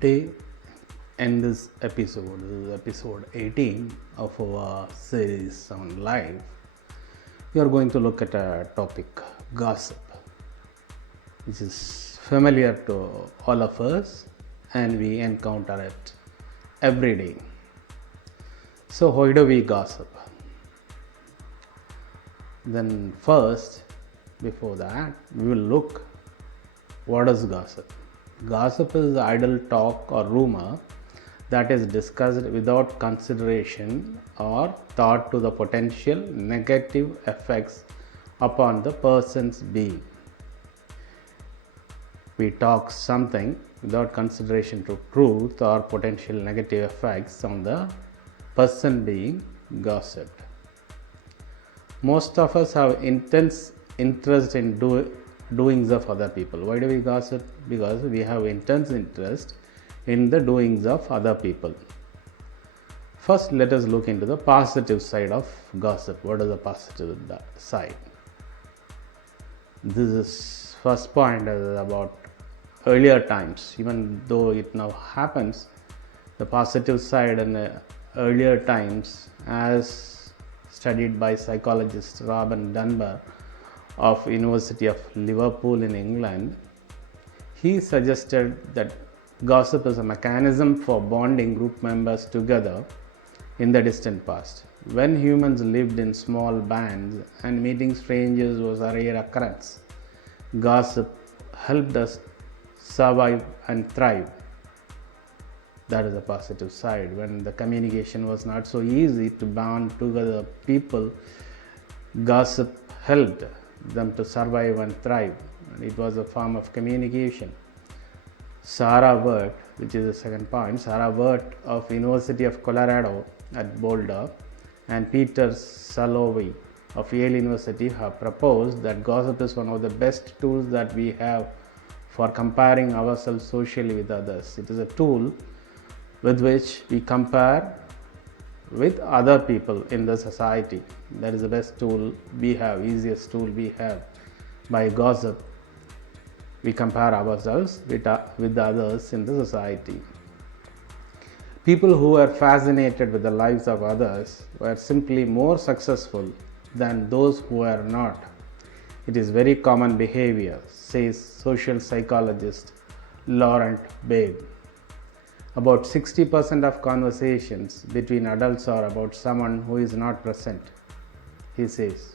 Today, in this is episode 18 of our series on life, we are going to look at a topic, gossip, which is familiar to all of us and we encounter it every day. So, why do we gossip? Then, first, before that, we will look what is gossip. Gossip is idle talk or rumor that is discussed without consideration or thought to the potential negative effects upon the person's being. We talk something without consideration to truth or potential negative effects on the person being gossiped. Most of us have intense interest in doings of other people. Why do we gossip? Because we have intense interest in the doings of other people. First, let us look into the positive side of gossip. What is the positive side? This is first point is about earlier times. Even though it now happens, the positive side in the earlier times, as studied by psychologist Robin Dunbar of University of Liverpool in England, he suggested that gossip is a mechanism for bonding group members together in the distant past. When humans lived in small bands and meeting strangers was a rare occurrence, gossip helped us survive and thrive. That is the positive side. When the communication was not so easy to bond together people, gossip helped them to survive and thrive. And it was a form of communication. Sarah Wirt, which is the second point, Sarah Wirt of University of Colorado at Boulder and Peter Salovey of Yale University have proposed that gossip is one of the best tools that we have for comparing ourselves socially with others. It is a tool with which we compare with other people in the society. That is the best tool we have, easiest tool we have. By gossip, we compare ourselves with the others in the society. People who are fascinated with the lives of others were simply more successful than those who are not. It is very common behavior, says social psychologist Laurent Babe. About 60% of conversations between adults are about someone who is not present, he says.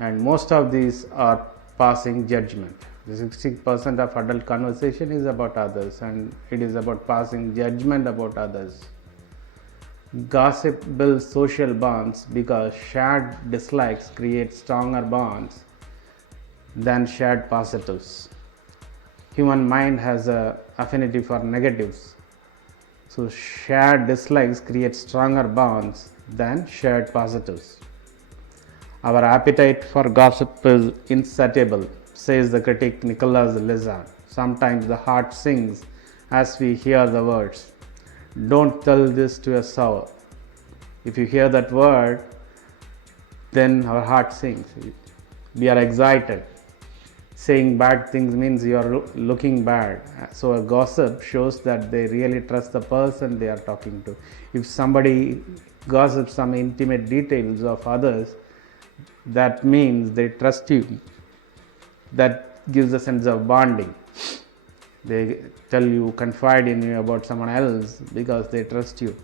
And most of these are passing judgment. The 60% of adult conversation is about others and it is about passing judgment about others. Gossip builds social bonds because shared dislikes create stronger bonds than shared positives. Human mind has an affinity for negatives. So shared dislikes create stronger bonds than shared positives. Our appetite for gossip is insatiable, says the critic Nicholas Lizard. Sometimes the heart sings as we hear the words, "Don't tell this to a soul." If you hear that word, then our heart sings. We are excited. Saying bad things means you are looking bad. So a gossip shows that they really trust the person they are talking to. If somebody gossips some intimate details of others, that means they trust you. That gives a sense of bonding. They tell you, confide in you about someone else because they trust you.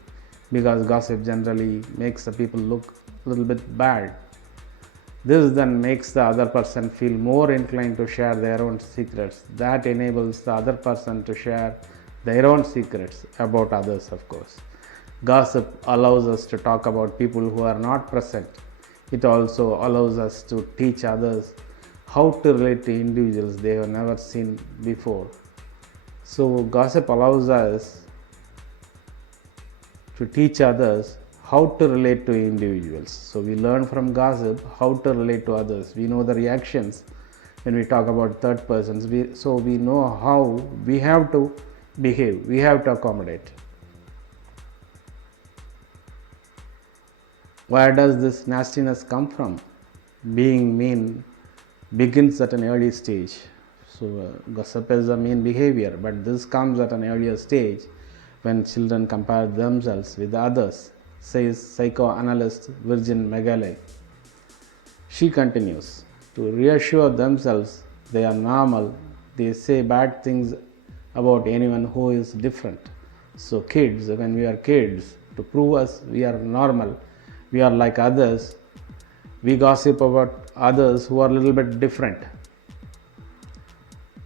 Because gossip generally makes the people look a little bit bad. This then makes the other person feel more inclined to share their own secrets. That enables the other person to share their own secrets about others, of course. Gossip allows us to talk about people who are not present. It also allows us to teach others how to relate to individuals they have never seen before. So gossip allows us to teach others how to relate to individuals. So we learn from gossip how to relate to others. We know the reactions when we talk about third persons. So we know how we have to behave, we have to accommodate. Where does this nastiness come from? Being mean begins at an early stage. So gossip is a mean behavior, but this comes at an earlier stage when children compare themselves with others, says psychoanalyst Virgin Megale. She continues, to reassure themselves they are normal, they say bad things about anyone who is different. So kids, when we are kids, to prove us we are normal, we are like others, we gossip about others who are a little bit different.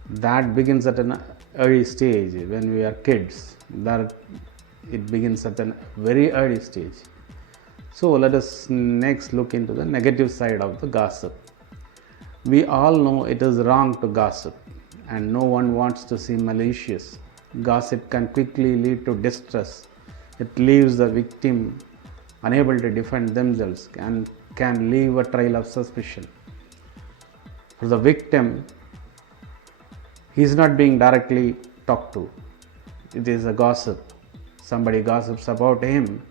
That begins at an early stage when we are kids. That it begins at a very early stage. So let us next look into the negative side of the gossip. We all know it is wrong to gossip, and no one wants to seem malicious. Gossip can quickly lead to distress. It leaves the victim unable to defend themselves and can leave a trail of suspicion. For the victim, he is not being directly talked to. It is a gossip. Somebody gossips about him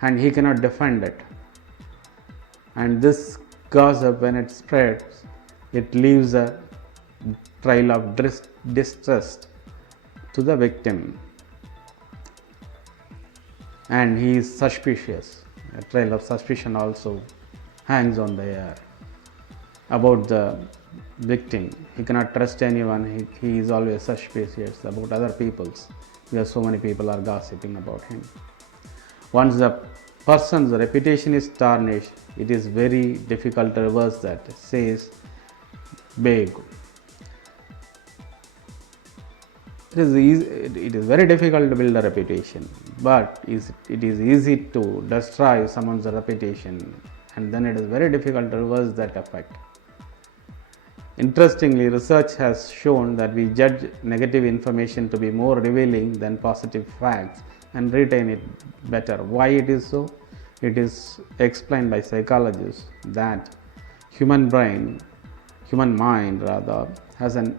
and he cannot defend it. And this gossip, when it spreads, it leaves a trail of distrust to the victim. And he is suspicious. A trail of suspicion also hangs on the air about the victim. He cannot trust anyone. He is always suspicious about other people's, because so many people are gossiping about him. Once the person's reputation is tarnished, it is very difficult to reverse that, says Beg. It is very difficult to build a reputation, but it is easy to destroy someone's reputation, and then it is very difficult to reverse that effect. Interestingly, research has shown that we judge negative information to be more revealing than positive facts and retain it better. Why it is so? It is explained by psychologists that human mind has a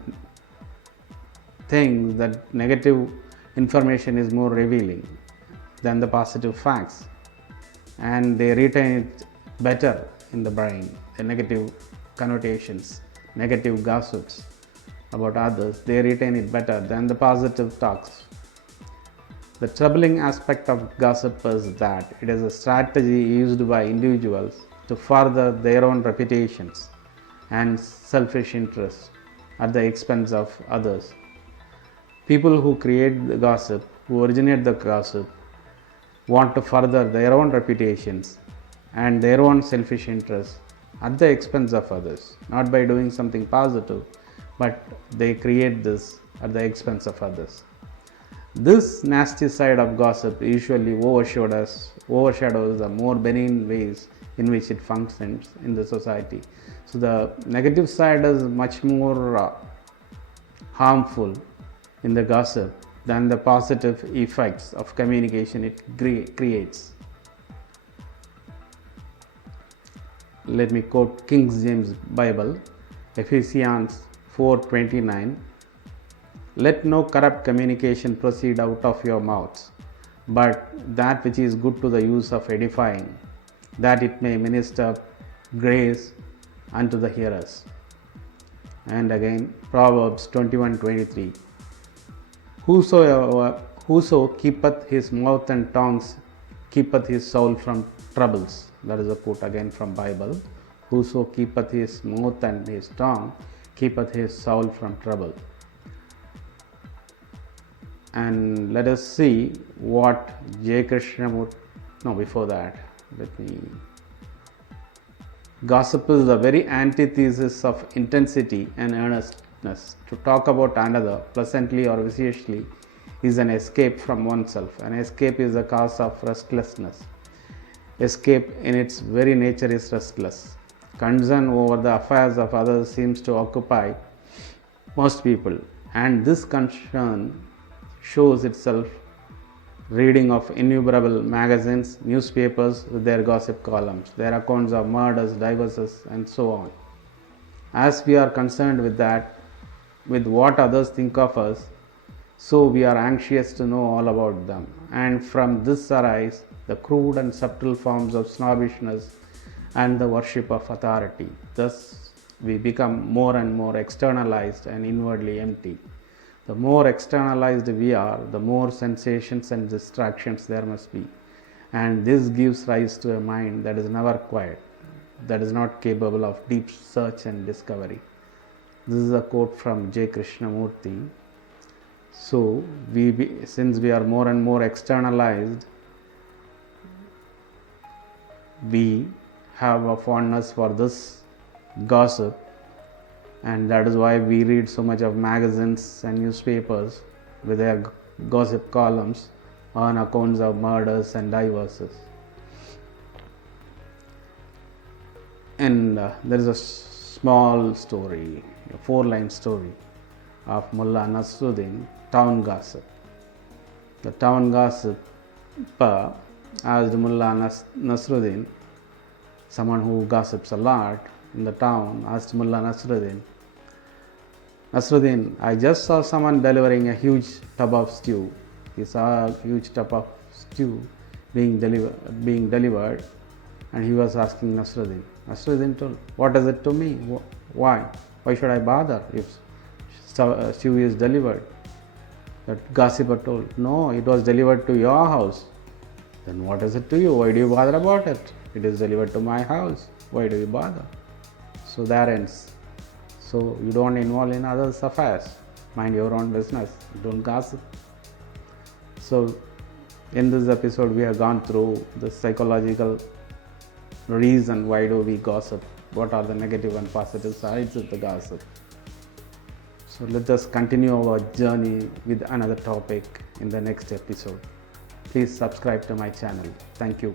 thing that negative information is more revealing than the positive facts, and they retain it better in the brain. The negative connotations, negative gossips about others, they retain it better than the positive talks. The troubling aspect of gossip is that it is a strategy used by individuals to further their own reputations and selfish interests at the expense of others. People who create the gossip, who originate the gossip, want to further their own reputations and their own selfish interests at the expense of others, not by doing something positive, but they create this at the expense of others. This nasty side of gossip usually overshadows the more benign ways in which it functions in the society. So the negative side is much more harmful in the gossip than the positive effects of communication it creates. Let me quote King James Bible, Ephesians 4:29. Let no corrupt communication proceed out of your mouths, but that which is good to the use of edifying, that it may minister grace unto the hearers. And again, Proverbs 21:23. Whoso keepeth his mouth and tongues keepeth his soul from troubles. That is a quote again from Bible. Whoso keepeth his mouth and his tongue keepeth his soul from trouble. And let us see what J.Krishnamurti. No, before that, Gossip is the very antithesis of intensity and earnestness. To talk about another, pleasantly or viciously, is an escape from oneself. An escape is a cause of restlessness. Escape in its very nature is restless. Concern over the affairs of others seems to occupy most people, and this concern shows itself reading of innumerable magazines, newspapers with their gossip columns, their accounts of murders, divorces, and so on. As we are concerned with that, with what others think of us, so we are anxious to know all about them. And from this arise the crude and subtle forms of snobbishness and the worship of authority. Thus, we become more and more externalized and inwardly empty. The more externalized we are, the more sensations and distractions there must be. And this gives rise to a mind that is never quiet, that is not capable of deep search and discovery. This is a quote from J. Krishnamurti. So, since we are more and more externalized, we have a fondness for this gossip, and that is why we read so much of magazines and newspapers with their gossip columns on accounts of murders and divorces. And there is a small story, a 4-line story of Mullah Nasruddin, town gossip. The town gossip asked Mullah Nasruddin, someone who gossips a lot in the town, asked Mullah Nasruddin, I just saw someone delivering a huge tub of stew. He saw a huge tub of stew being delivered, and he was asking Nasruddin. Nasruddin told, what is it to me? Why? Why should I bother if stew is delivered? That gossiper told, no, it was delivered to your house. Then what is it to you? Why do you bother about it? It is delivered to my house. Why do you bother? So that ends. So you don't involve in others' affairs. Mind your own business. Don't gossip. So in this episode, we have gone through the psychological reason why do we gossip. What are the negative and positive sides of the gossip. So let us continue our journey with another topic in the next episode. Please subscribe to my channel. Thank you.